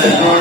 في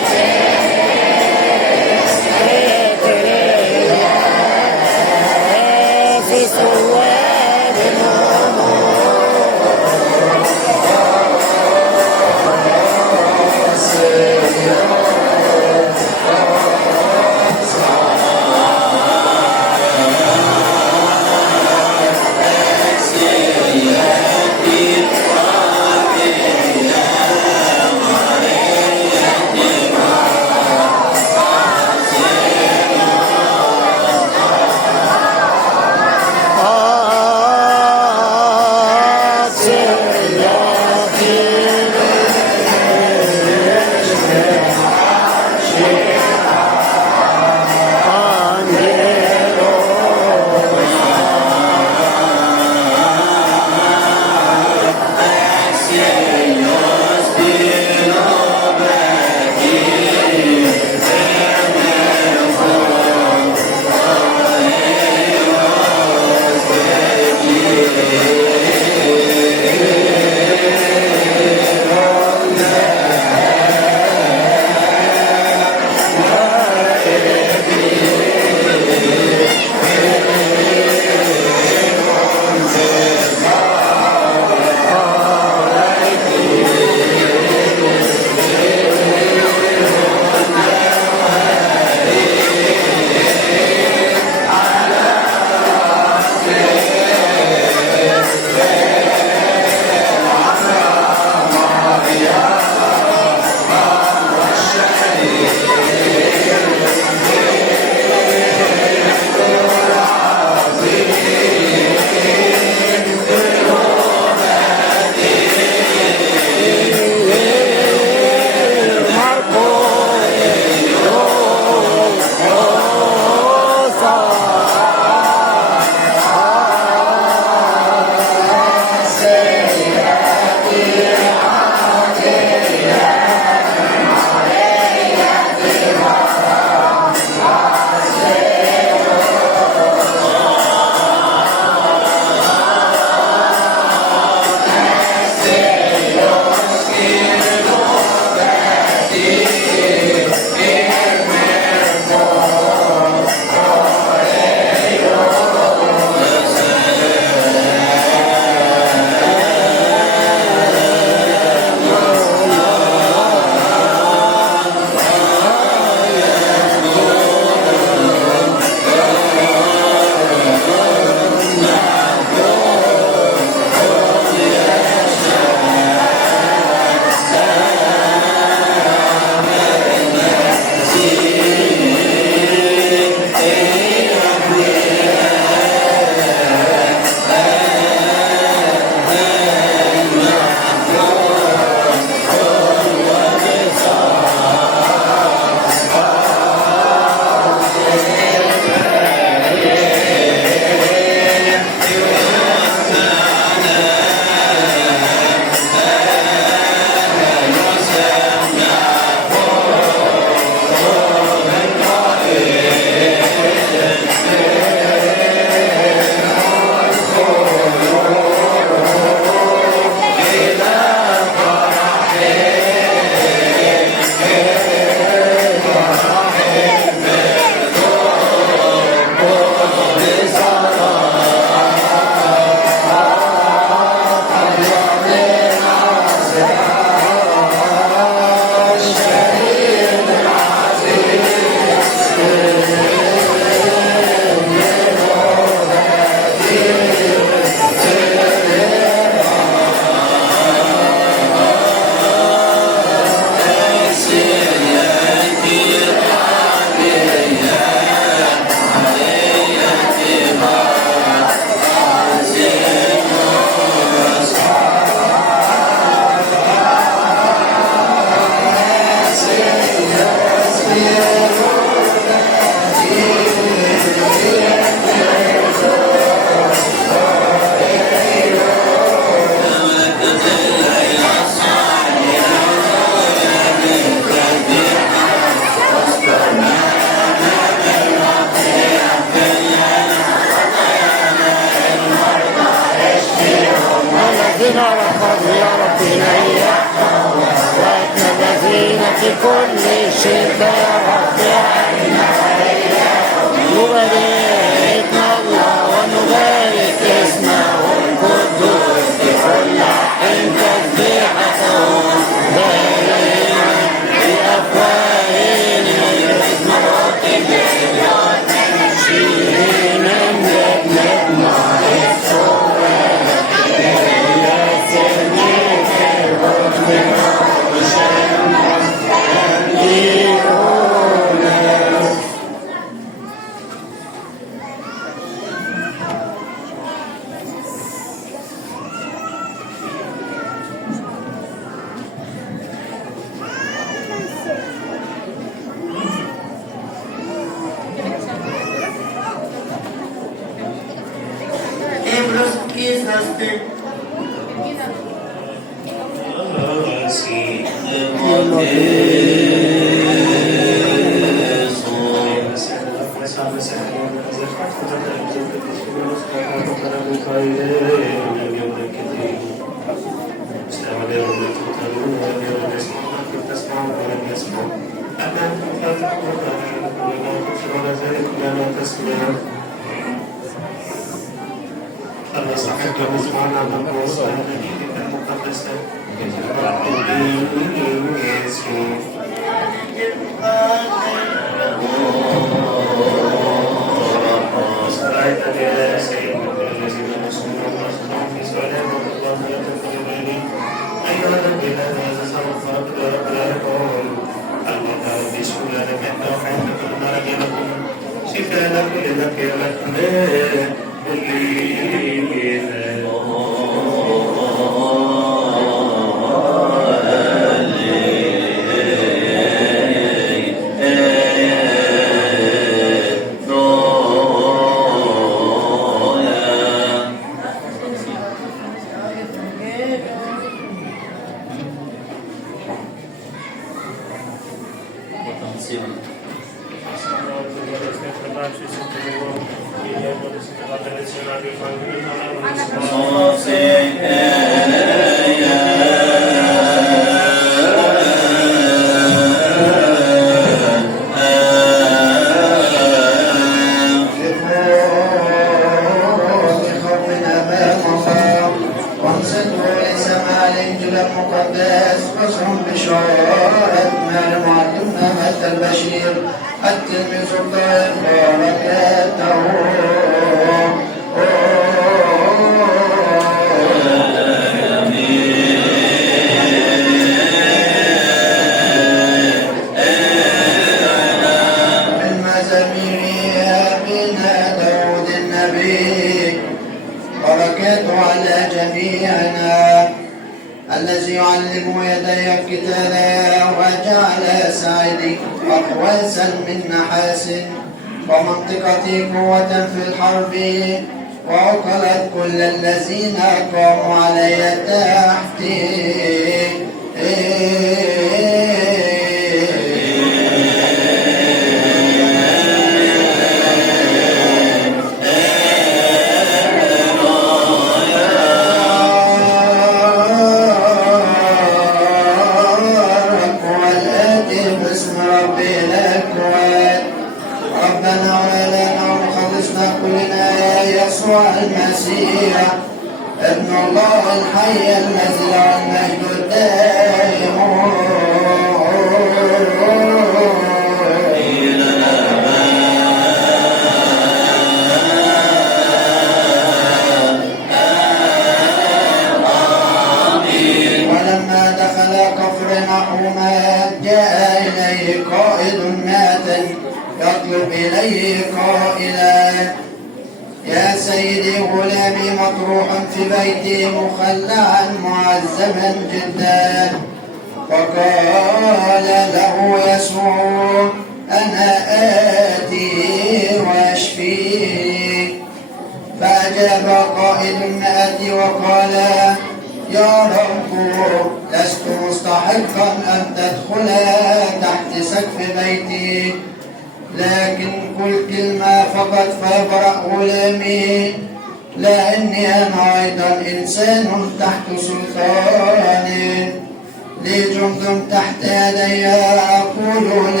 لي جند تحت يدي يقولون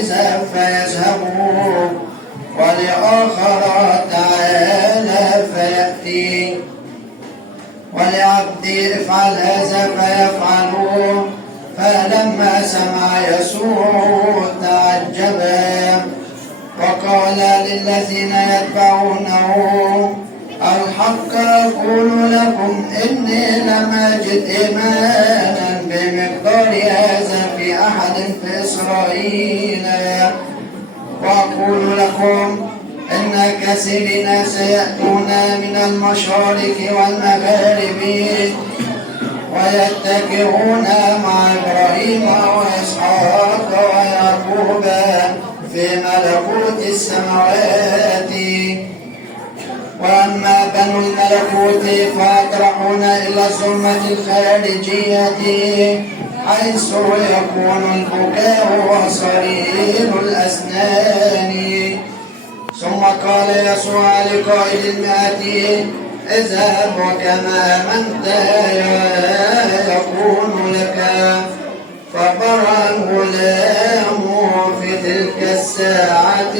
اذهب فيذهبوا، ولآخر تعالى فيأتي، ولعبدي افعل هذا فيفعلوا. فلما سمع يسوع تعجب وقال للذين يتبعونه: الحق أقول لكم إني لم أجد إيمانا بمقدار هذا في أحد في إسرائيل. وأقول لكم إن كثيرين سيأتون من المشارق والمغارب ويتكئون مع إبراهيم وإسحاق ويعقوب في ملكوت السماوات، وأما بنو الملكوت فيطرحون إلى الظلمة الخارجية حيث يكون البكاء وصرير الأسنان. ثم قال يسوع لقائد المئة: اذهب وكما آمنت يكون لك. فبرأ الغلام في تلك الساعة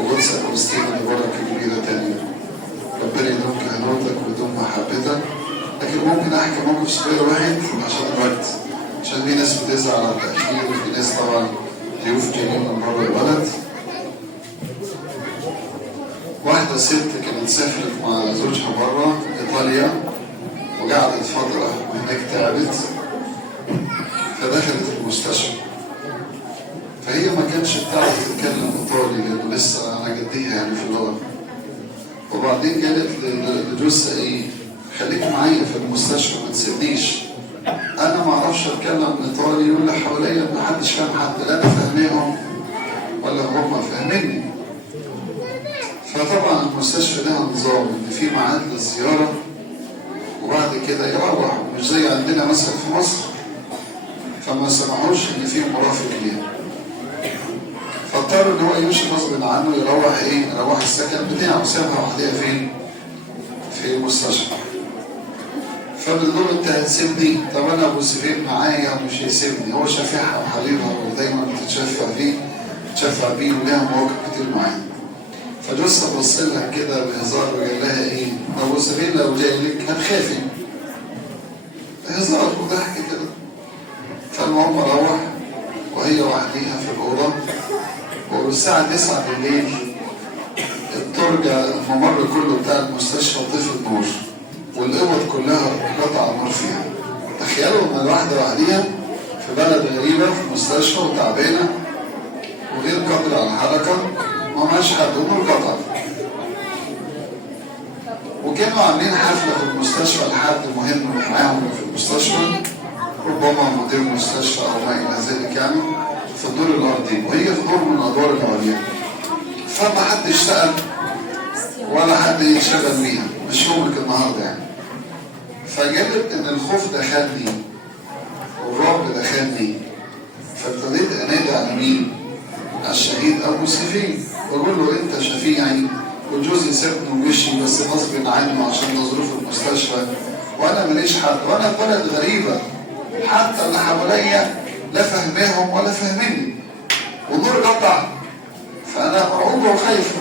وقدس أغسطين اللي بركة كبيرة تانية. ربنا يدوم كهنوتك ويدوم محبتك. لكن ممكن أحكي موقف صغير واحد عشان الوقت، عشان في ناس بتزعل على التأخير وفي ناس طبعا ضيوف جايين من بره البلد. واحدة ست كانت سافرت مع زوجها بره إيطاليا وقعدت فترة وهناك تعبت، فدخلت المستشفى. فهي ما كانش بتعرف تتكلم إيطالي لأنه لسه على جديها يعني في اللغة. وبعدين قالت لجوزها إيه؟ خليك معايا في المستشفى ما تسيبنيش. أنا ما أعرفش أتكلم إيطالي ولا حواليا ما حدش فاهم حد، لا أنا فاهميهم ولا هم فاهميني. فطبعا المستشفى لها نظام إن في ميعاد للزيارة وبعد كده يروح، مش زي عندنا مثلا في مصر، فما سمحوش إن في مرافق ليها. فاضطر إن هو يمشي غصب عنه يروح السكن بتاعه، سابها وحدها فين؟ في المستشفى. فبتقول له انت هتسيبني؟ طب انا ابو سفين معايا ومش هيسيبني، هو شافعها وحبيبها ودايما بتتشفع بيه ولها مواقف كتير معاه. فجوزها بص لها كده بهزار وقال لها ايه؟ ابو سفين لو جاي لك هتخافي. هزار وضحك كده. فالمهم روح وهي وحديها في الاوضه، والساعه 9 بالليل الترجة الممر كله بتاع المستشفى طفي النور والأوض كلها قطع النور فيها. تخيلوا ان الواحدة وحديها في بلد غريبة في مستشفى وتعبانة وغير قادرة على الحركة، ما معاش حد والنور قطع. وكانوا عاملين حفلة في المستشفى لحد مهم معاهم في المستشفى، ربما مدير المستشفى أو ما إلى ذلك يعني، في الدور الأرضي وهي في دور من الأدوار العليا. فما حدش سأل ولا حد يشغل بيها، مش يومك النهارده يعني. فجدت ان الخوف دخلني والرعب دخلني، فابتديت انادي على مين؟ على الشهيد ابو سفين، واقول له انت شفيعي وجوزي سابني ومشي بس غصب عنه عشان ظروف المستشفى، وانا ماليش حد، وانا في بلد غريبه حتى اللي حواليا لا فاهماهم ولا فاهميني، والنور قطع، فانا مرعوبه وخايفه.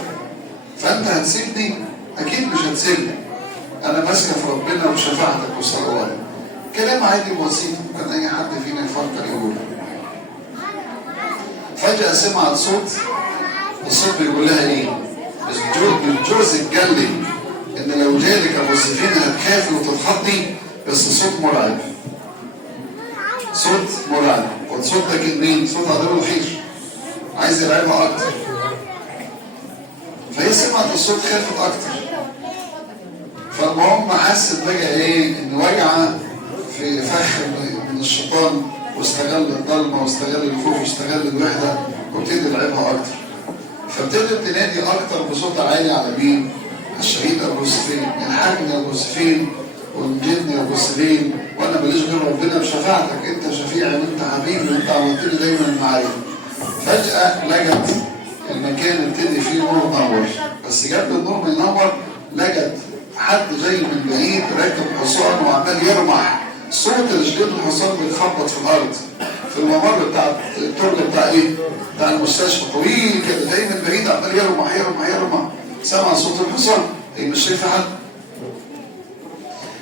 فانت هتسيبني؟ اكيد مش هتسيبني، انا ماسكه في ربنا وشفاعتك وصلواتك. كلام عادي وبسيط ممكن اي حد فينا يفكر يقوله. فجاه سمعت صوت، الصوت بيقول لها ايه؟ جوزك قال لي ان لو جالك ابو سفين هتخافي وتتخضي، بس صوت مرعب، صوت مرعب. والصوت ده كان مين؟ صوت عدو الخير عايز يرعبها اكتر. فهي سمعت الصوت خافت اكتر. فالمهم حست بقى ايه؟ ان وجعه في فخ من الشيطان، واستغل الضلمه واستغل الخوف واستغل الوحده وابتدي يلعبها اكتر. فابتدت تنادي اكتر بصوت عالي على مين؟ الشهيد ابو سفين، الحاجني ابو سفين وانجدني يا ابو سفين، وانا ماليش غير ربنا بشفاعتك، انت شفيعي وانت حبيبي وانت عملت لي دايما معايا. فجاه لقت المكان ابتدي فيه نور منور، بس قبل النور ما ينور لقت حد جاي من بعيد راكب حصان وعمال يرمح، صوت رجلين الحصان بيخبط في الارض في الممر بتاع الترجة بتاع ايه؟ بتاع المستشفى، طويل كده جاي من بعيد عمال يرمح يرمح يرمح. سمع صوت الحصان، هي مش شايفه حد.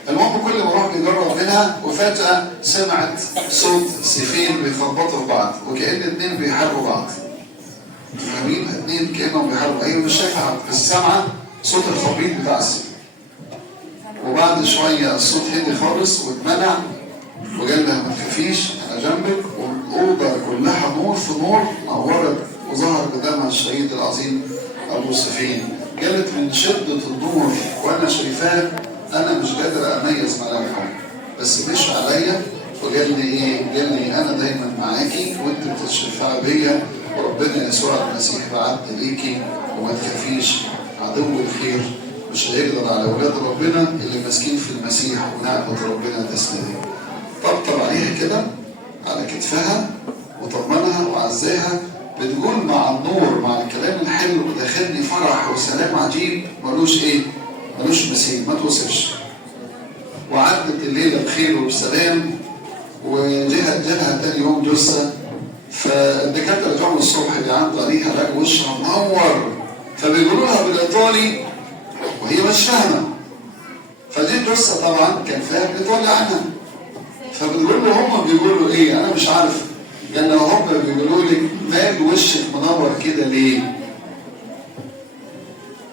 المهم كل ما راح يجرب منها، وفجأة سمعت صوت سيفين بيخبطوا في بعض وكأن اتنين بيحاربوا بعض. فاهمين؟ اتنين كأنهم بيحاربوا، هي مش شايفه حد بس سامعه صوت الخبيط بتاع السيف. وبعد شويه الصوت هدي خالص واتمنع، وقال لها ما تخافيش انا جنبك، والاوضه كلها نور في نور نورت، وظهر قدامها الشهيد العظيم ابو سفين. قالت من شده النور وانا شايفاه انا مش قادر اميز ملامحه، بس مش عليا، وقال لي ايه؟ قال لي انا دايما معاكي وانت بتشفعي بيا، وربنا يسوع المسيح بعتني ليكي، وما تخافيش، عدو الخير مش هيقدر على اولاد ربنا اللي ماسكين في المسيح ونعمه ربنا تسندهم. طبطب عليها كده على كتفها وطمنها وعزاها، بتقول مع النور مع الكلام الحلو دخلني فرح وسلام عجيب ملوش ايه؟ ملوش مثيل، ما توصفش. وعدت الليله بخير وبسلام، وجالها تاني يوم جثه. فالدكاتره جم الصبح بيعدوا عليها لقوا وشها منور فبيقولوا لها بالايطالي وهي مش فاهمه. فدي القصه طبعا كان فاهم ايطالي عنها. فبتقول له هم بيقولوا ايه؟ انا مش عارف. قال لو هم بيقولوا لك مال وشك منور كده ليه؟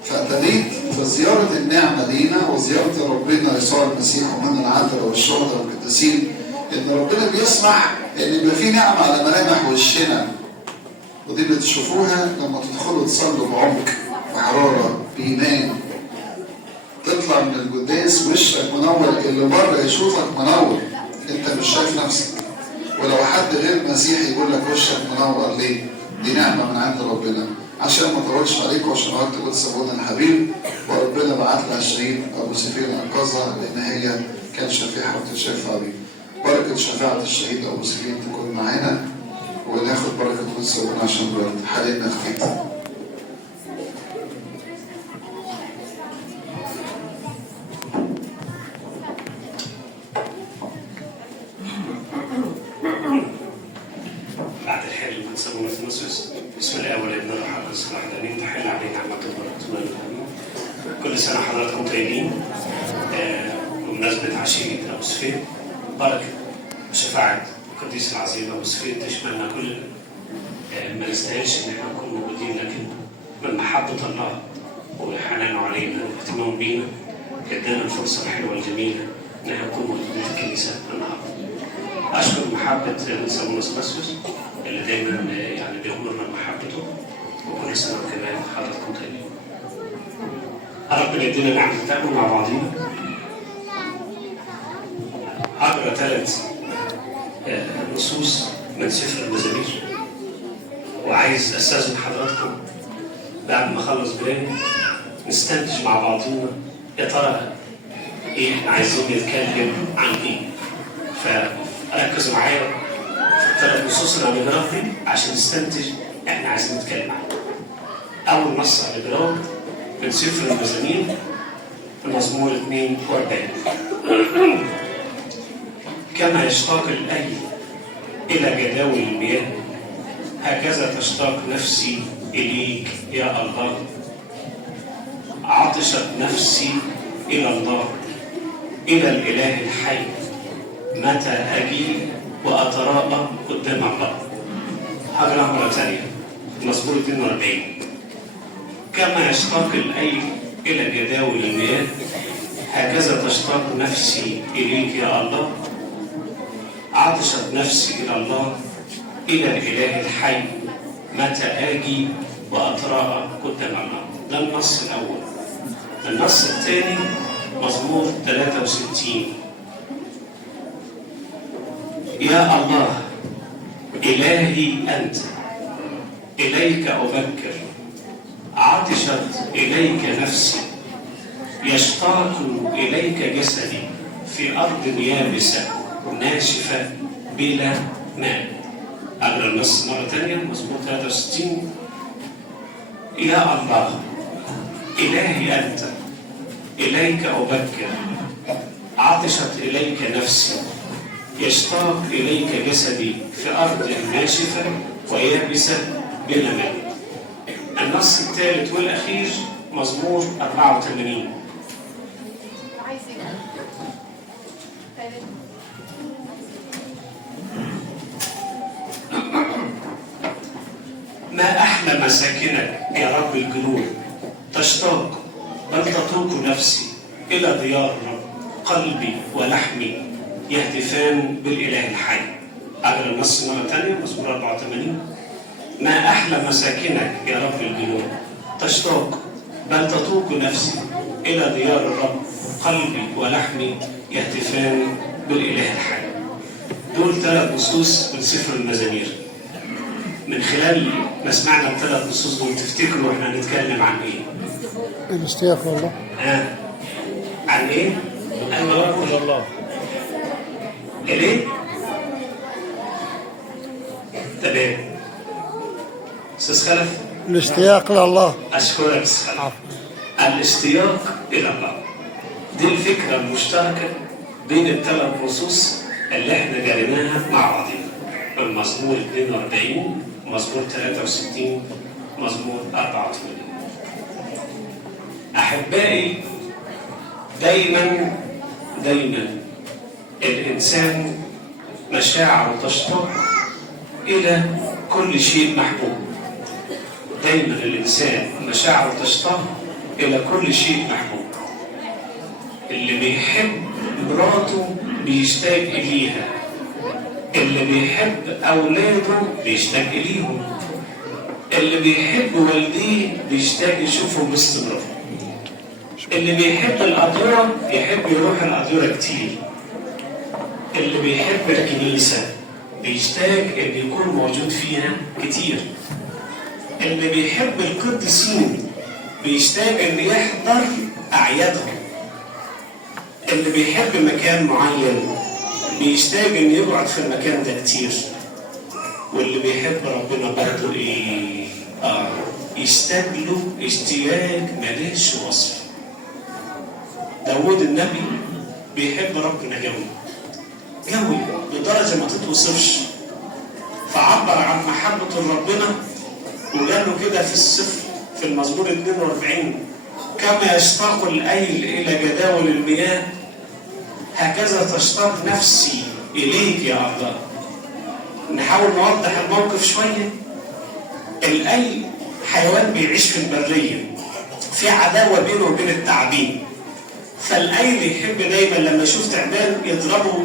فابتديت في زياره النعمه لينا وزياره ربنا يسوع المسيح ومن العذراء والشهداء والقديسين ان ربنا بيسمح ان يبقى في نعمه على ملامح وشنا. ودي بتشوفوها لما تدخلوا تصلوا بعمق وحراره بايمان. تطلع من القداس وشك منور، اللي بره يشوفك منور، انت مش شايف نفسك. ولو حد غير مسيحي يقول لك وشك منور ليه؟ دي نعمه من عند ربنا. عشان ما اطولش عليكم وعشان وقت قدس ابونا الحبيب، وربنا بعت لها الشهيد ابو سفيان انقذها لان هي كان شفيعه وتتشفع بيه. بركه شفاعه الشهيد ابو سفيان تكون معانا، وناخد بركه قدس ابونا عشان الوقت حاليا نختم. بسم الله والابن والروح القدس الوحدانيين. تحل علينا نعمة وبركته. كل سنة حضراتكم طيبين. بمناسبة عشية أبو سفيان، بركة وشفاعة القديس العظيم أبو سفيان تشملنا كلنا. ما نستاهلش إن احنا نكون موجودين، لكن من محبة الله وحنانه علينا واهتمامه بينا ادانا الفرصة الحلوة الجميلة إن احنا نكون موجودين في الكنيسة النهارده. أشكر محبة سمونا سباسيوس اللي دايما يعني بيغمرنا بمحبته، وكل سنه كمان حضراتكم طيبين. ربنا يدينا نعمه نتقابل مع بعضينا. هقرا 3 نصوص من سفر المزامير، وعايز استاذن حضراتكم بعد ما اخلص كلامي نستنتج مع بعضينا يا ترى ايه احنا عايزين نتكلم عن ايه. فركزوا معايا في 3 نصوص اللي هنقراها عشان نستنتج احنا عايزين نتكلم عنه. اول نص هنقراه من سفر المزامير في مزمور 42. كما يشتاق الأيل إلى جداول المياه هكذا تشتاق نفسي إليك يا الله. عطشت نفسي إلى الله، إلى الإله الحي. متى أجي وأتراءى قدام الله. هقرأها مرة ثانية، مزمور 42. كما يشتاق الأيل إلى جداول المياه هكذا تشتاق نفسي إليك يا الله. عطشت نفسي إلى الله، إلى الإله الحي. متى آجي وأتراءى قدام الله. ده النص الأول. النص الثاني مزمور 63. يا الله إلهي أنت، إليك أبكر. عطشت إليك نفسي، يشتاق إليك جسدي في أرض يابسة ناشفة بلا ماء. أقرأ النص مرة ثانية، مزمور 63. يا الله إلهي أنت، إليك أبكر. عطشت إليك نفسي، يشتاق إليك جسدي في أرض ناشفة ويابسة بلا ماء. النص الثالث والأخير مزمور 84. ما أحلى مساكنك يا رب الجنود، تشتاق بل تطوق نفسي إلى ديار الرب. قلبي ولحمي يهتفان بالإله الحي. أقرأ النص مرة ثانية، مزمور 84. ما أحلى مساكنك يا رب الجنود، تشتاق بل تطوق نفسي إلى ديار الرب. قلبي ولحمي يهتفان بالإله الحي. دول 3 نصوص من سفر المزامير. من خلال ما سمعنا ال3 نصوص دول تفتكروا احنا هنتكلم عن ايه؟ الاشتياق لله. عن ايه؟ الموت لله. ليه؟ تمام. استاذ خلف؟ الاشتياق لله. اشكرك استاذ خلف. الاشتياق الى الله. دي الفكره المشتركه بين ال3 نصوص اللي احنا قريناها مع بعضنا. المزمور 42، مزمور 63، مزمور 84. أحبائي، دايما الإنسان مشاعره تشتاق إلى كل شيء محبوب. دايما الإنسان مشاعره تشتاق إلى كل شيء محبوب. اللي بيحب مراته بيشتاق إليها، اللي بيحب أولاده بيشتاق إليهم، اللي بيحب والديه بيشتاق يشوفه باستمرار، اللي بيحب الأديرة يحب يروح الأديرة كتير، اللي بيحب الكنيسة بيشتاق إن يكون موجود فيها كتير، اللي بيحب القديسين بيشتاق إن يحضر أعيادهم، اللي بيحب مكان معين بيشتاق إن يقعد في المكان ده كتير، واللي بيحب ربنا برضه إيه؟ يشتاق له اشتياق ماليش وصف. داود النبي بيحب ربنا قوي لدرجة ما تتوصفش، فعبر عن محبته لربنا وقال له كده في السفر في المزمور 42: كما يشتاق الأيل إلى جداول المياه هكذا تشتاق نفسي إليك يا الله. نحاول نوضح الموقف شوية. الأيل حيوان بيعيش في البرية، في عداوة بينه وبين التعابين، فالأيل يحب دايما لما يشوف تعبان يضربه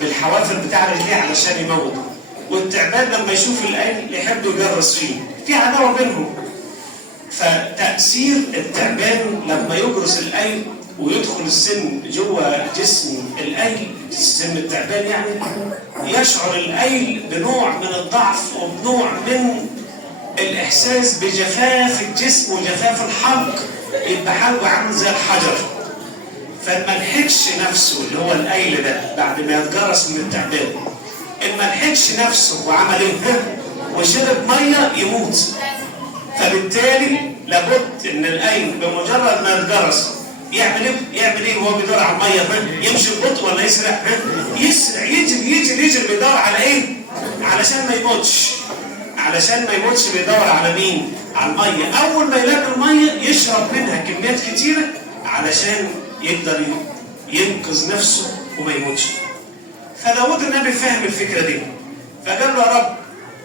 بالحوافر بتاع رجليه علشان يموته، والتعبان لما يشوف الأيل يحب يجرس فيه، في عداوة بينهم. فتأثير التعبان لما يجرس الأيل ويدخل السم جوه جسم الأيل، جسم التعبان يعني، يشعر الأيل بنوع من الضعف وبنوع من الإحساس بجفاف الجسم وجفاف الحلق، يبقى حلقه عامل زي الحجر. فما لحقش نفسه اللي هو الأيل ده بعد ما يتجرس من التعبان، إن ما لحقش نفسه وعمل إيه؟ وشرب مية يموت. فبالتالي لابد إن الأيل بمجرد ما يتجرس يعمل ايه وهو بيدور على الميه؟ يمشي ببطء ولا يسرع؟ يسرع، يجري بيدور على ايه؟ علشان ما يموتش بيدور على مين؟ على الميه. اول ما يلاقي الميه يشرب منها كميات كتيره علشان يقدر ينقذ نفسه وما يموتش. فداود النبي فهم الفكره دي، فقال له: يا رب،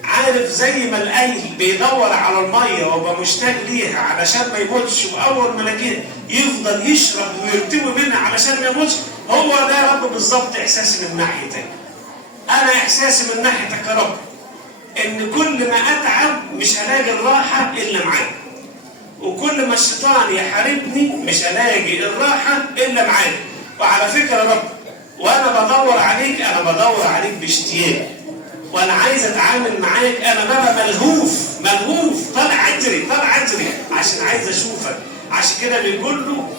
عارف زي ما الأيل بيدور على المية ويبقى مشتاق ليها علشان ما يموتش، وأول ما لاقيه يفضل يشرب ويرتوي منها علشان ما يموتش، هو ده يا رب بالظبط إحساسي من ناحيتك. أنا إحساسي من ناحيتك يا رب إن كل ما أتعب مش هلاقي الراحة إلا معاك، وكل ما الشيطان يحاربني مش هلاقي الراحة إلا معاك. وعلى فكرة يا رب، وأنا بدور عليك باشتياق، وانا عايز اتعامل معاك، انا ببقى ملهوف طالع اجري عشان عايز اشوفك. عشان كده بيقول له: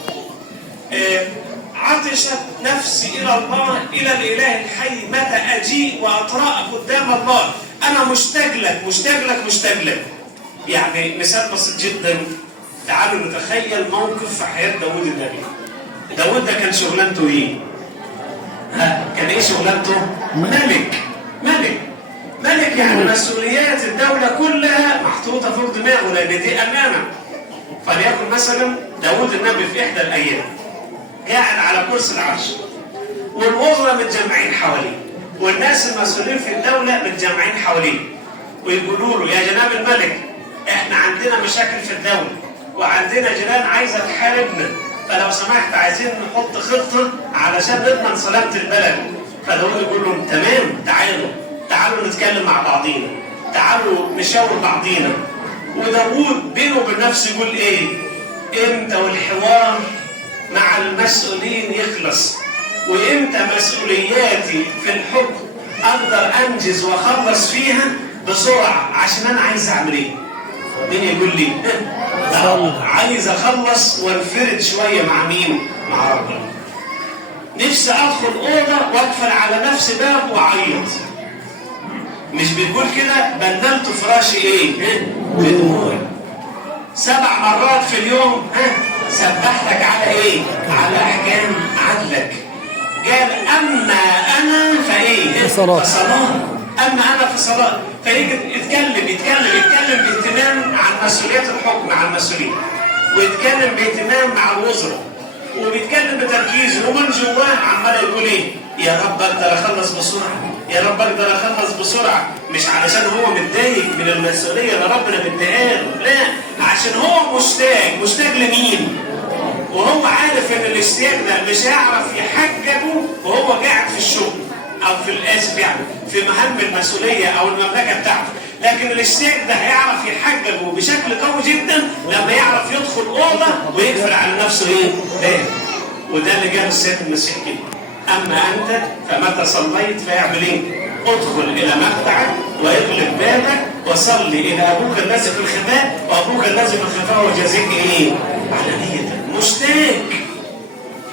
عطشت نفسي الى الله، الى الاله الحي، متى اجيء واتراءى قدام الله. انا مشتاق لك. يعني مثال بسيط جدا، تعالوا نتخيل موقف في حياه داود النبي. داود ده كان شغلانته ايه؟ كان ايه شغلانته؟ ملك، يعني مسؤوليات الدولة كلها محطوطة فوق دماغه، لأن دي أمانة. فليكن مثلا داود النبي في إحدى الأيام قاعد على كرسي العرش، والوزراء متجمعين حواليه، والناس المسؤولين في الدولة متجمعين حواليه، ويقولوا له: يا جناب الملك، إحنا عندنا مشاكل في الدولة، وعندنا جيران عايزة تحاربنا، فلو سمحت عايزين نحط خطة علشان نضمن سلامة البلد. فداود يقول لهم: تمام، تعالوا نتكلم مع بعضينا، تعالوا نشاور بعضينا. وداود بينه وبين نفسه يقول ايه؟ امتى والحوار مع المسؤولين يخلص، وامتى مسؤولياتي في الحكم اقدر انجز واخلص فيها بسرعه، عشان انا عايز اعمل ايه؟ مين يقول لي؟ عايز اخلص وانفرد شويه مع مين؟ مع ربنا. نفسي ادخل اوضه واقفل على نفسي باب واعيط. مش بيقول كده: بللت فراشي ايه؟ بدموعي. 7 مرات في اليوم سبحتك على ايه؟ على احكام عدلك. قال: اما انا فايه؟ فصلاه. اما انا في صلاه. فيجي يتكلم باهتمام عن مسؤوليات الحكم، عن المسؤولين. ويتكلم باهتمام مع الوزراء وبيتكلم بتركيز ومن جواه عمال يقول ايه؟ يا رب اقدر اخلص بسرعه، يا رب اقدر اخلص بسرعه، مش علشان هو متضايق من المسؤوليه اللي ربنا مديها له، لا، عشان هو مشتاق لمين؟ وهو عارف ان الاشتياق ده مش هيعرف يحججه وهو قاعد في الشغل او في الاسف يعني في مهام المسؤوليه او المملكه بتاعته، لكن الاشتياق ده هيعرف يحججه بشكل قوي جدا لما يعرف يدخل اوضه ويقفل على نفسه ايه؟ باب. وده اللي قال السيد المسيح كده. اما انت فمتى صليت فاعمل ايه؟ ادخل الى مقطعك واغلق بابك وصلي الى ابوك الذي في الخفاء وابوك الذي في الخفاء وجازيك ايه؟ علانية.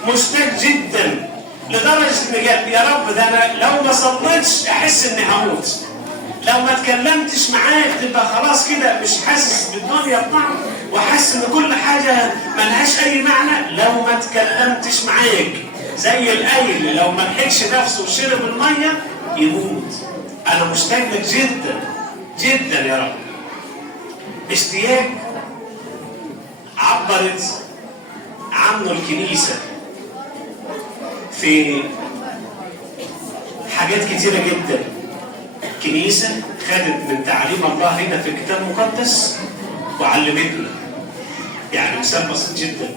مشتاق جدا لدرجه ان قال يا رب ده انا لو ما صليتش احس اني هموت. لو ما اتكلمتش معاك تبقى خلاص كده مش حاسس بالدنيا بطعم وحاسس ان كل حاجه ملهاش اي معنى. لو ما اتكلمتش معاك زي القيل لو ما لحقش نفسه وشرب الميه يموت. انا مشتاق لك جدا جدا يا رب. اشتياق عبرت عنه الكنيسه في حاجات كتيره جدا. الكنيسه خدت من تعليم الله هنا في الكتاب المقدس وعلمتنا. يعني مثال بسيط جدا،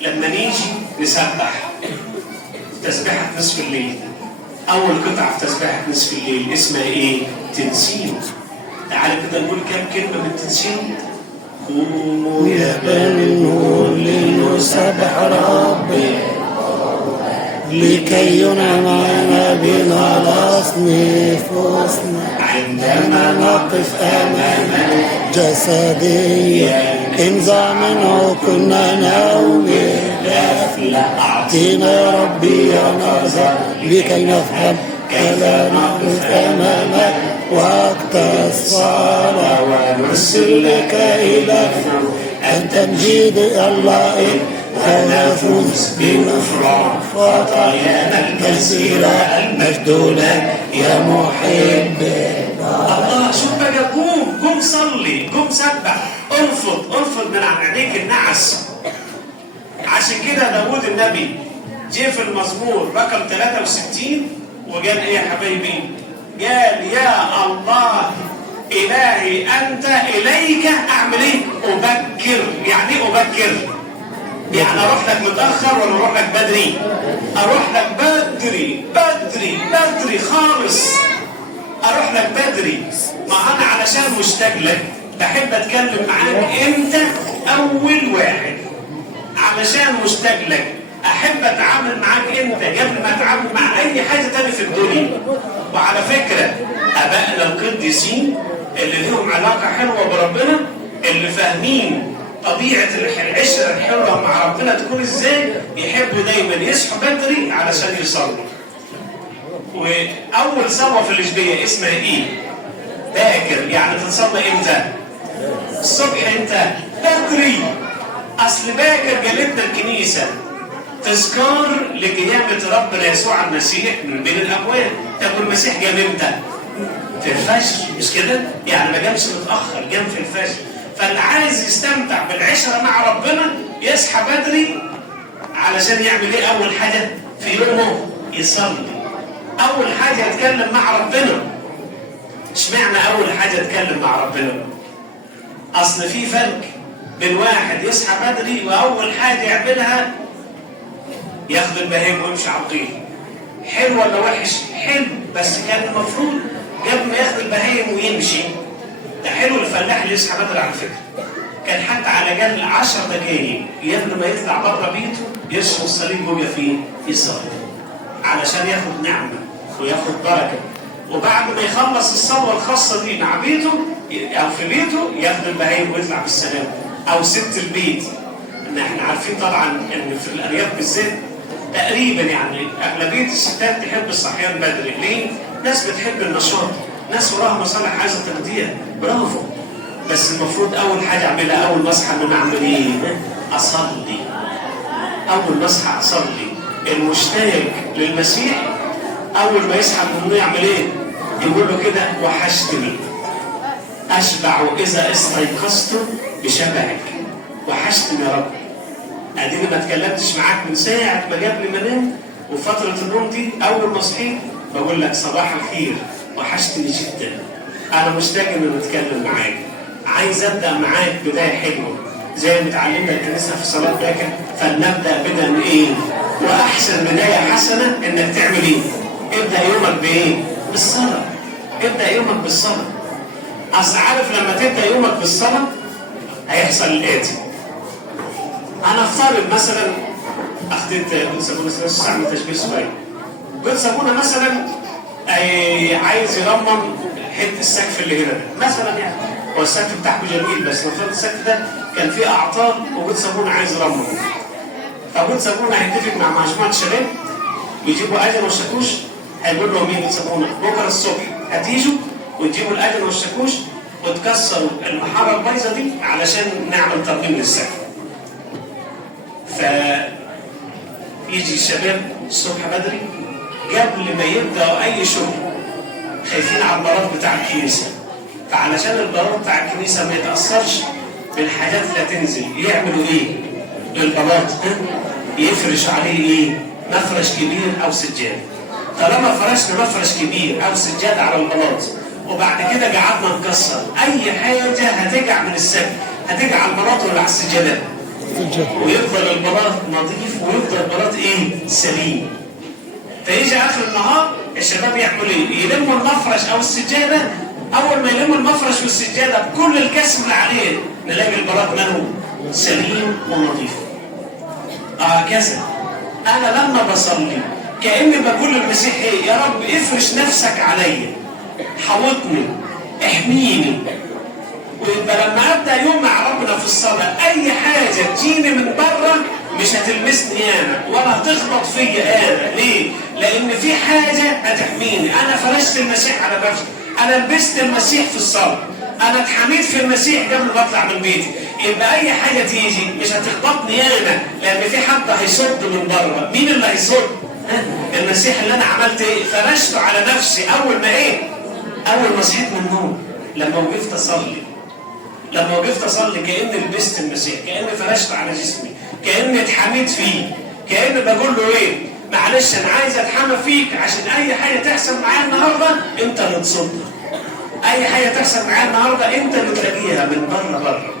لما نيجي نسبح تسبيحة نصف الليل، أول قطعة في تسبيحة نصف الليل اسمها إيه؟ تنسيم. تعالى كده نقول كام كلمة من التنسيم. قوموا يا بني النور لنسبح ربي لكي ينعم علينا بنا نفوسنا عندما نقف أمامك جسديا انزع منه كنا نومي غفلة. أعطينا يا ربي يا نظر لكي نفهم كلا نقف أمامك وقت الصلاة ونرسل لك إلى أنت نجيد الله ونفوز بمفرح خطايانا الكثيرة المجد لك يا محب الله. شوف بقى، قوم صلي، قوم سبح، انفض من عن عينيك النعس. عشان كده داود النبي جه في المزمور رقم 63 وقال ايه يا حبايبي؟ قال يا الله إلهي أنت إليك أعمل إيه؟ أبكر. يعني إيه أبكر؟ يعني أروح لك متأخر ولا أروح لك بدري؟ أروح لك بدري خالص. أروح لك بدري. ما أنا علشان مشتاق لك بحب أتكلم معاك أنت أول واحد. علشان مشتاق لك أحب أتعامل معاك أنت قبل ما أتعامل مع أي حاجة تانية في الدنيا. وعلى فكرة أبائنا القديسين اللي لهم علاقة حلوة بربنا، اللي فاهمين طبيعة العشرة الحلوة مع ربنا تكون ازاي، يحبوا دايما يصحوا بدري علشان يصلوا. وأول صلاة في الإشبية اسمها إيه؟ باكر. يعني تتصلى إمتى؟ الصبح. إمتى؟ بدري. أصل باكر جابتنا الكنيسة تذكار لقيامة ربنا يسوع المسيح من بين الأموات. طب المسيح جاب إمتى؟ في الفجر، مش كده؟ يعني ما جامش متأخر، جام في الفجر. فاللي عايز يستمتع بالعشرة مع ربنا يصحى بدري علشان يعمل ايه؟ أول حاجة في يومه يصلي. أول حاجة يتكلم مع ربنا. اشمعنى أول حاجة يتكلم مع ربنا؟ أصل في فرق بين واحد يصحى بدري وأول حاجة يعملها ياخد البهيم ويمشي على الطين. حلو ولا وحش؟ حلو، بس كان المفروض قبل ما ياخد البهايم ويمشي. ده حلو الفلاح اللي يصحى بدري على فكره. كان حتى على الاقل 10 دقايق قبل ما يطلع بره بيته يشرب الصليب ويبقى فيه يصلي علشان ياخد نعمه وياخد بركه. وبعد ما يخلص الصلاه الخاصه دي مع بيته او في بيته ياخد البهايم ويطلع بالسلام. او ست البيت. ان احنا عارفين طبعا ان في الارياف بالذات تقريبا يعني اغلبيه الستات تحب الصحيان بدري. ليه؟ ناس بتحب النشاط، ناس وراها مصالح عايزه تقضيها، برافو. بس المفروض اول حاجه اعملها اول ما اصحى ان اعمل ايه؟ اصلي. اول ما اصحى اصلي. المشتاق للمسيح اول ما يصحى من يعمل ايه؟ يقول له كده وحشتني اشبع اذا استيقظت بشبعك وحشتني يا رب. اديني ما اتكلمتش معاك من ساعه ما جاب لي منام، وفتره النوم دي اول ما صحيت بقول لك صباح الخير، وحشتني جدا. انا مشتاق ان اتكلم معاك، عايز ابدا معاك بدايه حلوه زي ما اتعلمنا الكنيسه في صلاه باكر، فلنبدا بدءا ايه؟ واحسن بدايه حسنه انك تعمل ايه؟ ابدا يومك بايه؟ بالصلاه. ابدا يومك بالصلاه. اصل عارف لما تبدا يومك بالصلاه هيحصل الاتي. انا افترض مثلا اخدت قدس ابونا سيدنا اعمل تشبيه صغير. قدس ابونا مثلا عايز يرمم حته السقف اللي هنا ده مثلا، يعني هو السقف بتاعه جميل بس نفترض السقف ده كان فيه اعطال وقدس ابونا عايز يرمم. فقدس ابونا هيتفق مع مجموعه شباب ويجيبوا اجن والشاكوش، هيقول لهم مين؟ قدس ابونا بكره الصبح هتيجوا وتجيبوا الاجن والشاكوش وتكسروا المحاره البايظه دي علشان نعمل ترميم للسقف. فيجي الشباب الصبح بدري قبل ما يبداوا اي شغل خايفين على البلاط بتاع الكنيسه، فعلشان البلاط بتاع الكنيسه ما يتاثرش بالحاجات اللي هتنزل يعملوا ايه؟ للبلاط يفرش عليه ايه؟ مفرش كبير او سجاد. طالما فرشنا مفرش كبير او سجاد على البلاط وبعد كده قعدنا نكسر اي حاجه هتقع من السقف، هتقع على البلاط ولا على السجادات؟ ويفضل البلاط نظيف ويفضل البلاط ايه؟ سليم. فيجي اخر النهار الشباب يعملوا ايه؟ يلموا المفرش او السجاده. اول ما يلموا المفرش والسجاده بكل الكسر اللي عليه نلاقي البلاط ماله؟ سليم ونظيف. هكذا انا لما بصلي كاني بقول للمسيح ايه؟ يا رب افرش نفسك عليا، حوطني، احميني. ويبقى لما ابدا يوم مع ربنا في الصلاه اي حاجه تجيني من بره مش هتلمسني انا ولا هتخبط فيا انا. ليه؟ لان في حاجه هتحميني. انا فرشت المسيح على نفسي، انا لبست المسيح في الصلاه، انا اتحميت في المسيح قبل ما اطلع من بيتي. يبقى اي حاجه تيجي مش هتخبطني انا، لان في حد هيصد من بره. مين اللي هيصد؟ المسيح اللي انا عملت ايه؟ فرشته على نفسي اول ما ايه؟ اول ما صحيت من النوم. لما وقفت اصلي كاني لبست المسيح، كاني فرشته على جسمي، كاني اتحميت فيه، كاني بقول له ايه؟ معلش انا عايز اتحمى فيك عشان اي حاجه تحصل معايا النهارده انت اللي تصدها. اي حاجه تحصل معايا النهارده انت اللي تلاقيها من بره.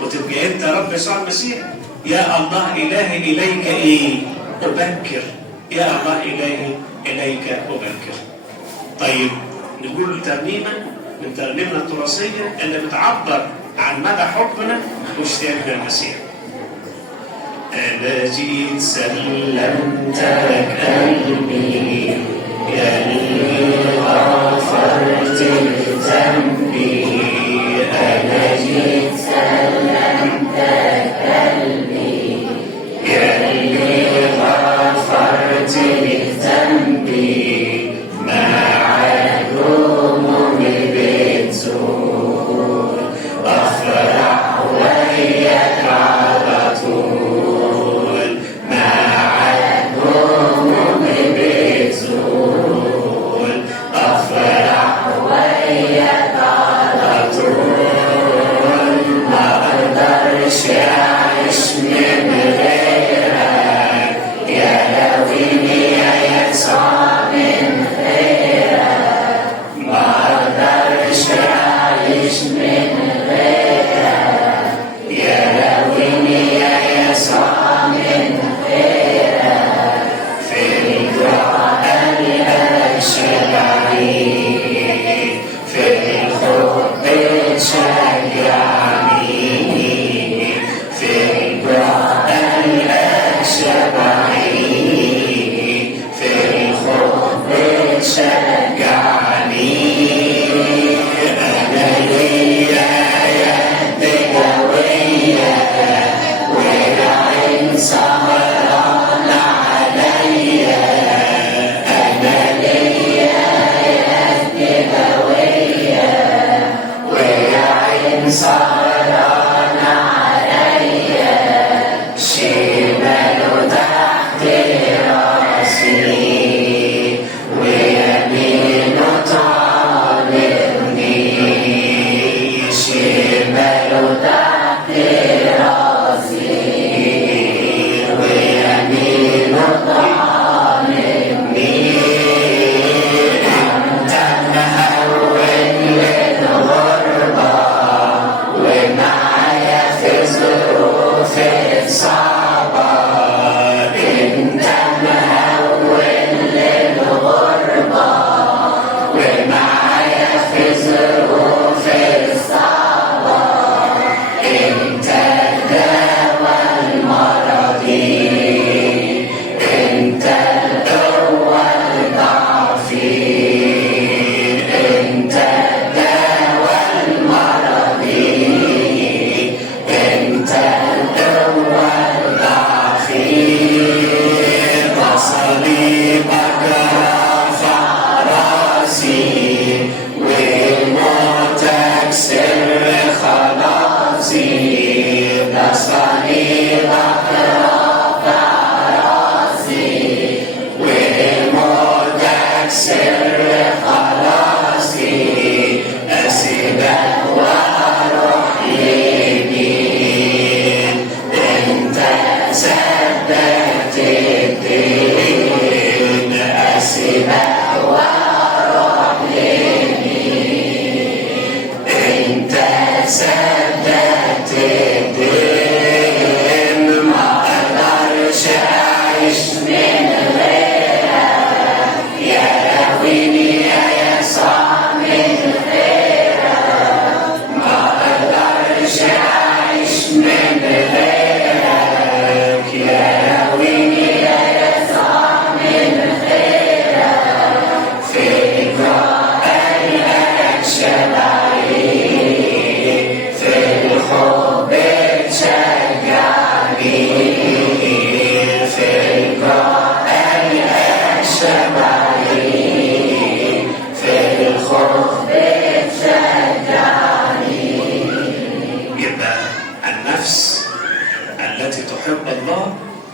وتبقى انت يا رب يسوع المسيح يا الله الهي اليك ايه؟ ابكر. يا الله الهي اليك ابكر. طيب نقول ترنيمه من ترنيمنا التراثيه اللي بتعبر عن مدى حبنا واشتياقنا للمسيح. أنا جيت سلمتك قلبي يا اللي غفرت ذنبي. أنا جيت سلمتك قلبي يا اللي غفرت ذنبي. مع الهموم بتزول أفرح وياك على طول. مع الهموم بتزول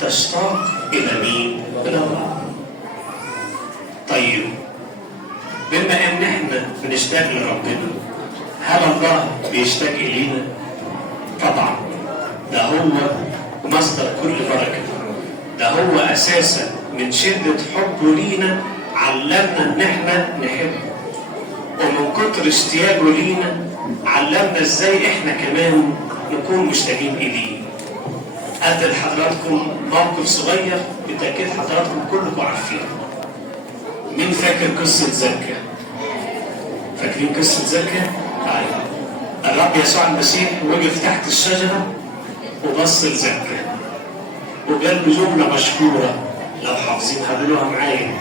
تشتاق إلى مين؟ إلى الله. طيب بما إن إحنا بنشتاق لربنا، هل الله بيشتاق إلينا؟ طبعا، ده هو مصدر كل بركة، ده هو أساسا من شدة حبه لينا علمنا إن إحنا نحبه، ومن كتر اشتياقه لينا علمنا إزاي إحنا كمان نكون مشتاقين إليه. أدي لحضراتكم موقف صغير بالتأكيد حضراتكم كلكم عارفينه. مين فاكر قصة زكا؟ فاكرين قصة زكا؟ أيوة. الرب يسوع المسيح وقف تحت الشجرة وبص لزكا وقال له جملة مشهورة لو حافظين هقولوها معايا.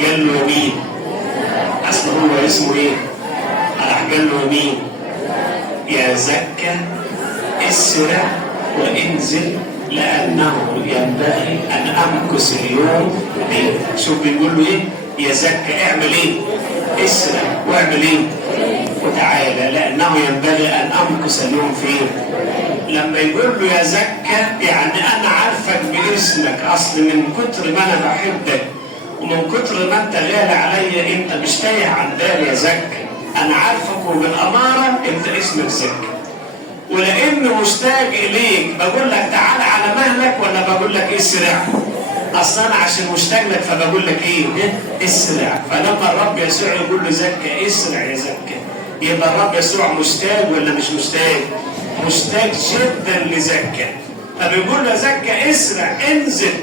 قال له يمين، أصل هو اسمه إيه؟ راح قال له يمين يا زكا اسرع وانزل لأنه ينبغي أن أمكث اليوم بك. شوف بيقول له إيه؟ يا زكا اعمل إيه؟ اسرع واعمل إيه؟ وتعالى لأنه ينبغي أن أمكث اليوم فين؟ لما يقول له يا زكا يعني أنا عارفك باسمك، أصل من كتر ما أنا بحبك ومن كتر ما أنت غالي عليا أنت مش تايه عن بالي يا زكا، أنا عارفك وبالأمارة أنت اسمك زكا، ولأنه مشتاق إليك بقول لك تعال على مهلك ولا بقول لك اسرع؟ أصلا أنا عشان مشتاق لك فبقول لك إيه؟ اسرع. فلما الرب يسوع يقول له زكا اسرع يا زكا، يبقى الرب يسوع مشتاق ولا مش مشتاق؟ مشتاق جدا لزكا. فبيقول له زكا اسرع انزل.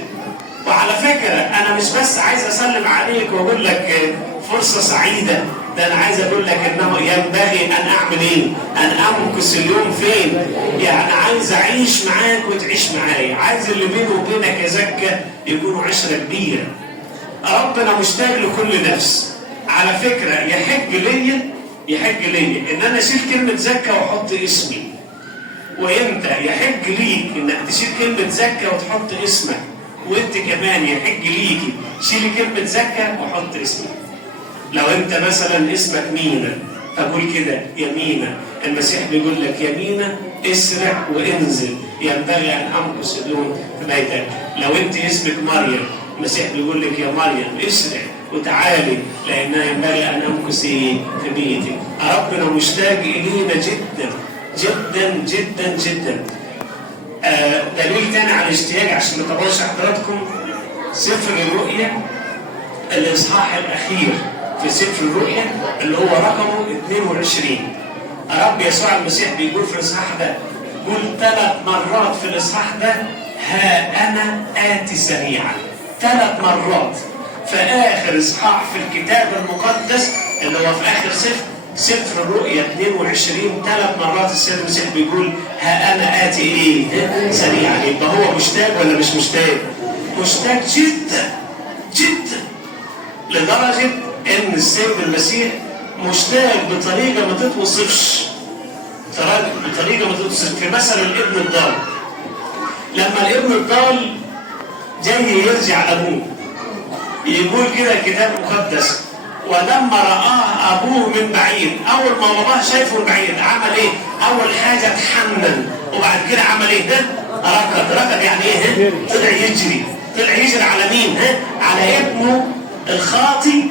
وعلى فكرة أنا مش بس عايز أسلم عليك وأقول لك فرصة سعيدة، ده أنا عايز أقول لك إنه ينبغي أن أعمل إيه؟ أن أمكث اليوم فين؟ يعني عايز أعيش معاك وتعيش معايا، عايز اللي بيني وبينك يا زكا يكونوا عشرة كبيرة. ربنا مشتاق لكل نفس. على فكرة يحج ليا إن أنا أشيل كلمة زكا وأحط اسمي، وإنت يحج ليك إنك تشيل كلمة زكا وتحط اسمك، وإنت كمان يحج ليكي شيلي كلمة زكا وحط اسمك. لو انت مثلا اسمك مينا فقول كده يا مينا، المسيح بيقول لك يا مينا اسرع وانزل ينبغي ان امكث اليوم في بيتك. لو انت اسمك مريم المسيح بيقول لك يا مريم اسرع وتعالي لانها ينبغي ان امكث في بيتك. ربنا مشتاق الينا جدا جدا جدا جدا. دليل تاني على الاشتياق عشان ما تبقاش حضراتكم، سفر الرؤيا الاصحاح الاخير في سفر الرؤيا اللي هو رقمه 22. الرب يسوع المسيح بيقول في الاصحاح ده، يقول 3 مرات في الاصحاح ده ها انا اتي سريعا. 3 مرات في اخر اصحاح في الكتاب المقدس اللي هو في اخر سفر الرؤيا 22. 3 مرات السيد المسيح بيقول ها انا اتي ايه؟ سريعا. يبقى هو مشتاق ولا مش مشتاق؟ مشتاق جدا جدا، لدرجه ان السيد المسيح مشتاق بطريقه ما تتوصفش. في مثل الابن الضال، لما الابن الضال جاي يرجع ابوه يقول كده الكتاب المقدس ولما رآه ابوه من بعيد، اول ما باباه شايفه من بعيد عمل ايه؟ اول حاجه اتحنن، وبعد كده عمل ايه؟ ركض يعني ايه؟ طلع يجري على مين؟ على ابنه الخاطي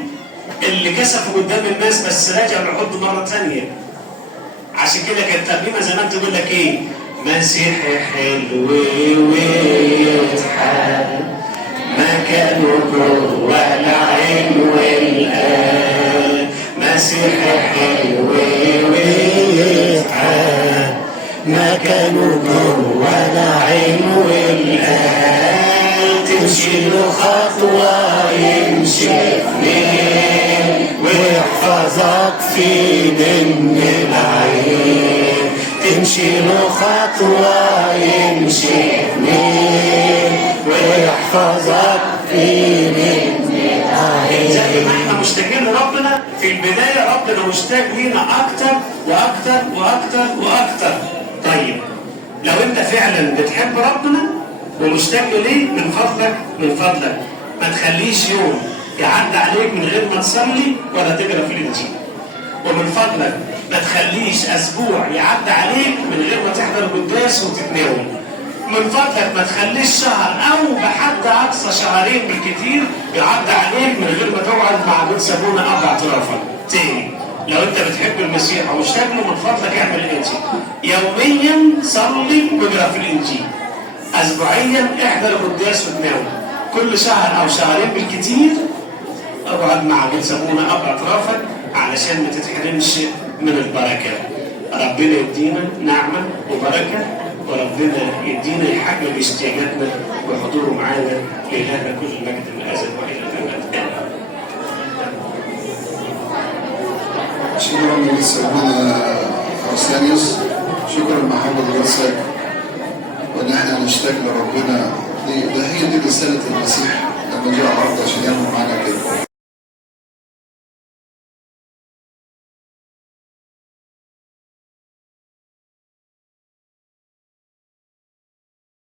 اللي كسفه قدام الناس بس رجع لعضه مره ثانيه. عشان كده كانت ترنيمه زمان تقول لك ايه؟ مسيحي حلو ويضحك مكانه جوه العين والقلب، مسيحي حلو ويضحك مكانه جوه العين والقلب، تمشي له خطوه يمشي اثنين ويحفظك في من العين، تمشي له خطوه يمشي اثنين ويحفظك في من العين. زي ما احنا مشتاقين لربنا في البدايه، ربنا مشتاق لينا اكتر واكتر واكتر واكتر. طيب لو انت فعلا بتحب ربنا ومشتاق ليه، من فضلك ما تخليش يوم يعدي عليك من غير ما تصلي ولا تقرا في الانجيل. ومن فضلك ما تخليش اسبوع يعدي عليك من غير ما تحضر القداس وتتناول. من فضلك ما تخليش شهر او بحد اقصى شهرين بالكتير يعدي عليك من غير ما تقعد مع بيت سابونا اب اعترافك. تاني لو انت بتحب المسيح ومشتاق له من فضلك اعمل الانجيل. يوميا صلي واقرا في الانجيل. اسبوعيا احضر القداس وتناول. كل شهر او شهرين بالكتير اقعد مع بيت سابونا اب اعترافك علشان ما تتحرمش من البركه. ربنا يدينا نعمه وبركه، وربنا يدينا يحقق احتياجاتنا وحضوره معانا. لإلهنا كل المجد من الازل والى الابد. شكرا لسيدنا أرسانيوس، شكرا محمد رزاق، وإن احنا نشتاق لربنا. ده هي دي رسالة المسيح لما جاء الأرض عشان يعمل معانا كده.